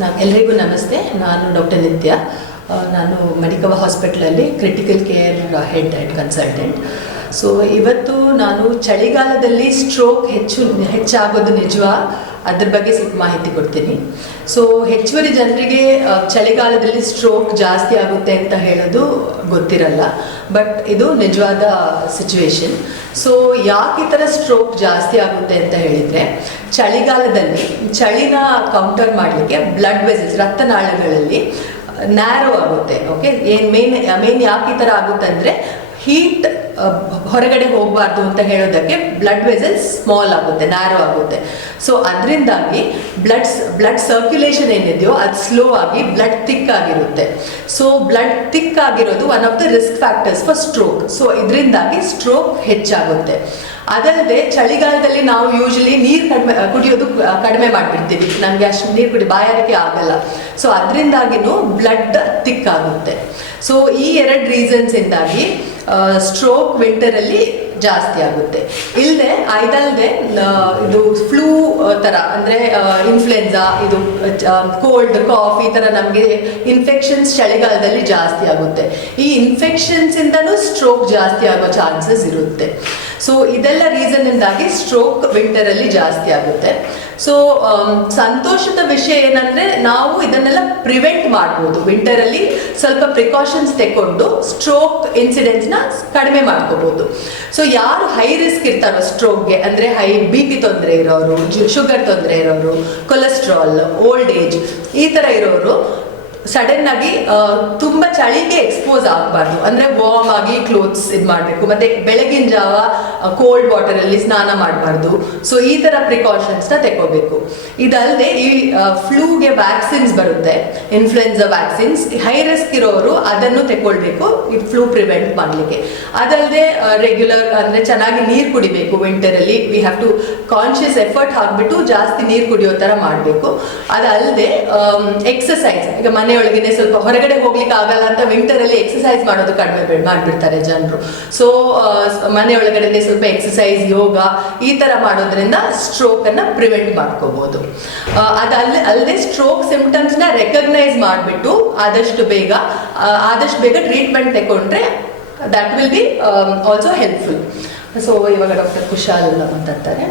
ಎಲ್ಲರಿಗೂ ನಮಸ್ತೆ. ನಾನು ಡಾಕ್ಟರ್ ನಿತ್ಯ. ನಾನು ಮೆಡಿಕವ ಹಾಸ್ಪಿಟಲಲ್ಲಿ critical care head and consultant. So ಇವತ್ತು ನಾನು ಚಳಿಗಾಲದಲ್ಲಿ ಸ್ಟ್ರೋಕ್ ಹೆಚ್ಚಾಗೋದು ನಿಜವಾ, ಅದ್ರ ಬಗ್ಗೆ ಸ್ವಲ್ಪ ಮಾಹಿತಿ ಕೊಡ್ತೀನಿ. ಸೊ ಹೆಚ್ಚುವರಿ ಜನರಿಗೆ ಚಳಿಗಾಲದಲ್ಲಿ ಸ್ಟ್ರೋಕ್ ಜಾಸ್ತಿ ಆಗುತ್ತೆ ಅಂತ ಹೇಳೋದು ಗೊತ್ತಿರಲ್ಲ, ಬಟ್ ಇದು ನಿಜವಾದ ಸಿಚುವೇಶನ್. ಸೊ ಯಾಕೆ ಈ ಥರ ಸ್ಟ್ರೋಕ್ ಜಾಸ್ತಿ ಆಗುತ್ತೆ ಅಂತ ಹೇಳಿದರೆ, ಚಳಿಗಾಲದಲ್ಲಿ ಚಳಿನ ಕೌಂಟರ್ ಮಾಡಲಿಕ್ಕೆ ಬ್ಲಡ್ ವೆಸಲ್ಸ್ ರಕ್ತನಾಳಗಳಲ್ಲಿ ನ್ಯಾರೋ ಆಗುತ್ತೆ. ಓಕೆ, ಮೇನ್ ಯಾಕೆ ಈ ಥರ ಆಗುತ್ತೆ ಅಂದರೆ, ಹೀಟ್ ಹೊರಗಡೆ ಹೋಗಬಾರ್ದು ಅಂತ ಹೇಳೋದಕ್ಕೆ ಬ್ಲಡ್ ವೆಸಲ್ಸ್ ಸ್ಮಾಲ್ ಆಗುತ್ತೆ, ನ್ಯಾರೋ ಆಗುತ್ತೆ. ಸೊ ಅದರಿಂದಾಗಿ ಬ್ಲಡ್ ಸರ್ಕ್ಯುಲೇಷನ್ ಏನಿದೆಯೋ ಅದು ಸ್ಲೋ ಆಗಿ ಬ್ಲಡ್ ಥಿಕ್ ಆಗಿರುತ್ತೆ. ಸೊ ಬ್ಲಡ್ ಥಿಕ್ ಆಗಿರೋದು one of the risk factors for stroke. So ಇದರಿಂದಾಗಿ ಸ್ಟ್ರೋಕ್ ಹೆಚ್ಚಾಗುತ್ತೆ. ಅದಲ್ಲದೆ ಚಳಿಗಾಲದಲ್ಲಿ ನಾವು ಯೂಶಲಿ ನೀರು ಕುಡಿಯೋದು ಕಡಿಮೆ ಮಾಡಿಬಿಡ್ತೀವಿ, ನಮಗೆ ಅಷ್ಟು ನೀರು ಬಾಯಾರಿಕೆ ಆಗಲ್ಲ. ಸೊ ಅದರಿಂದಾಗಿನೂ ಬ್ಲಡ್ ಥಿಕ್ ಆಗುತ್ತೆ. ಸೊ ಈ ಎರಡು ರೀಸನ್ಸ್ ಇಂದಾಗಿ ಸ್ಟ್ರೋಕ್ ವಿಂಟರಲ್ಲಿ ಜಾಸ್ತಿ ಆಗುತ್ತೆ. ಇದಲ್ಲದೆ ಇದು ಫ್ಲೂ ಥರ ಅಂದರೆ ಇನ್ಫ್ಲುಯೆನ್ಸಾ, ಇದು ಕೋಲ್ಡ್ ಕಾಫ್, ಈ ಥರ ನಮಗೆ ಇನ್ಫೆಕ್ಷನ್ಸ್ ಚಳಿಗಾಲದಲ್ಲಿ ಜಾಸ್ತಿ ಆಗುತ್ತೆ. ಈ ಇನ್ಫೆಕ್ಷನ್ಸಿಂದನೂ ಸ್ಟ್ರೋಕ್ ಜಾಸ್ತಿ ಆಗೋ ಚಾನ್ಸಸ್ ಇರುತ್ತೆ. ಸೊ ಇದೆಲ್ಲ ರೀಸನ್ನಿಂದಾಗಿ ಸ್ಟ್ರೋಕ್ ವಿಂಟರಲ್ಲಿ ಜಾಸ್ತಿ ಆಗುತ್ತೆ. ಸೊ ಸಂತೋಷದ ವಿಷಯ ಏನಂದರೆ, ನಾವು ಇದನ್ನೆಲ್ಲ ಪ್ರಿವೆಂಟ್ ಮಾಡ್ಬೋದು. ವಿಂಟರಲ್ಲಿ ಸ್ವಲ್ಪ ಪ್ರಿಕಾಷನ್ಸ್ ತಗೊಂಡು ಸ್ಟ್ರೋಕ್ ಇನ್ಸಿಡೆನ್ಸ್ನ ಕಡಿಮೆ ಮಾಡ್ಕೋಬೋದು. ಸೊ ಯಾರು ಹೈ ರಿಸ್ಕ್ ಇರ್ತಾರೋ ಸ್ಟ್ರೋಕ್ಗೆ, ಅಂದರೆ ಹೈ ಬಿ ಪಿ ತೊಂದರೆ ಇರೋರು, ಶುಗರ್ ತೊಂದರೆ ಇರೋರು, ಕೊಲೆಸ್ಟ್ರಾಲ್, ಓಲ್ಡ್ ಏಜ್ ಈ ಥರ ಇರೋರು ಸಡನ್ ಆಗಿ ತುಂಬ ಚಳಿಗೆ ಎಕ್ಸ್ಪೋಸ್ ಆಗಬಾರ್ದು. ಅಂದರೆ ವಾರ್ಮ್ ಆಗಿ ಕ್ಲೋತ್ಸ್ ಇದು ಮಾಡಬೇಕು, ಮತ್ತು ಬೆಳಗಿನ ಜಾವ ಕೋಲ್ಡ್ ವಾಟರಲ್ಲಿ ಸ್ನಾನ ಮಾಡಬಾರ್ದು. ಸೊ ಈ ಥರ ಪ್ರಿಕಾಷನ್ಸ್ನ ತಗೋಬೇಕು. ಇದಲ್ಲದೆ ಈ ಫ್ಲೂಗೆ ವ್ಯಾಕ್ಸಿನ್ಸ್ ಬರುತ್ತೆ, ಇನ್ಫ್ಲುಯೆನ್ಸಾ ವ್ಯಾಕ್ಸಿನ್ಸ್. ಹೈ ರಿಸ್ಕ್ ಇರೋರು ಅದನ್ನು ತಗೊಳ್ಬೇಕು ಈ ಫ್ಲೂ ಪ್ರಿವೆಂಟ್ ಮಾಡಲಿಕ್ಕೆ. ಅದಲ್ಲದೆ ರೆಗ್ಯುಲರ್ ಅಂದರೆ ಚೆನ್ನಾಗಿ ನೀರು ಕುಡಿಬೇಕು. ವಿಂಟರಲ್ಲಿ we have to conscious effort ಹಾಕ್ಬಿಟ್ಟು ಜಾಸ್ತಿ ನೀರು ಕುಡಿಯೋ ಥರ ಮಾಡಬೇಕು. ಅದಲ್ಲದೆ ಎಕ್ಸಸೈಸ್, ಈಗ ಮನೆಯೊಳಗೇನೆ ಸ್ವಲ್ಪ ಹೊರಗಡೆ ಹೋಗ್ಲಿಕ್ಕೆ ಆಗಲ್ಲ ಅಂತ ವಿಂಟರಲ್ಲಿ ಎಕ್ಸಸೈಸ್ ಮಾಡೋದು ಕಡಿಮೆ ಮಾಡಿಬಿಡ್ತಾರೆ ಜನರು. ಸೊ ಮನೆಯೊಳಗಡೆ ಸ್ವಲ್ಪ ಎಕ್ಸಸೈಸ್, ಯೋಗ ಈ ಥರ ಮಾಡೋದ್ರಿಂದ ಸ್ಟ್ರೋಕನ್ನು ಪ್ರಿವೆಂಟ್ ಮಾಡ್ಕೋಬೋದು. ಅಲ್ಲದೆ ಸ್ಟ್ರೋಕ್ ಸಿಂಪ್ಟಮ್ಸ್ನ ರೆಕಗ್ನೈಸ್ ಮಾಡಿಬಿಟ್ಟು ಆದಷ್ಟು ಬೇಗ ಟ್ರೀಟ್ಮೆಂಟ್ ತಗೊಂಡ್ರೆ that will be also helpful. So ಇವಾಗ ಡಾಕ್ಟರ್ ಕುಶಾಲ್ ಮಾತಾಡ್ತಾರೆ.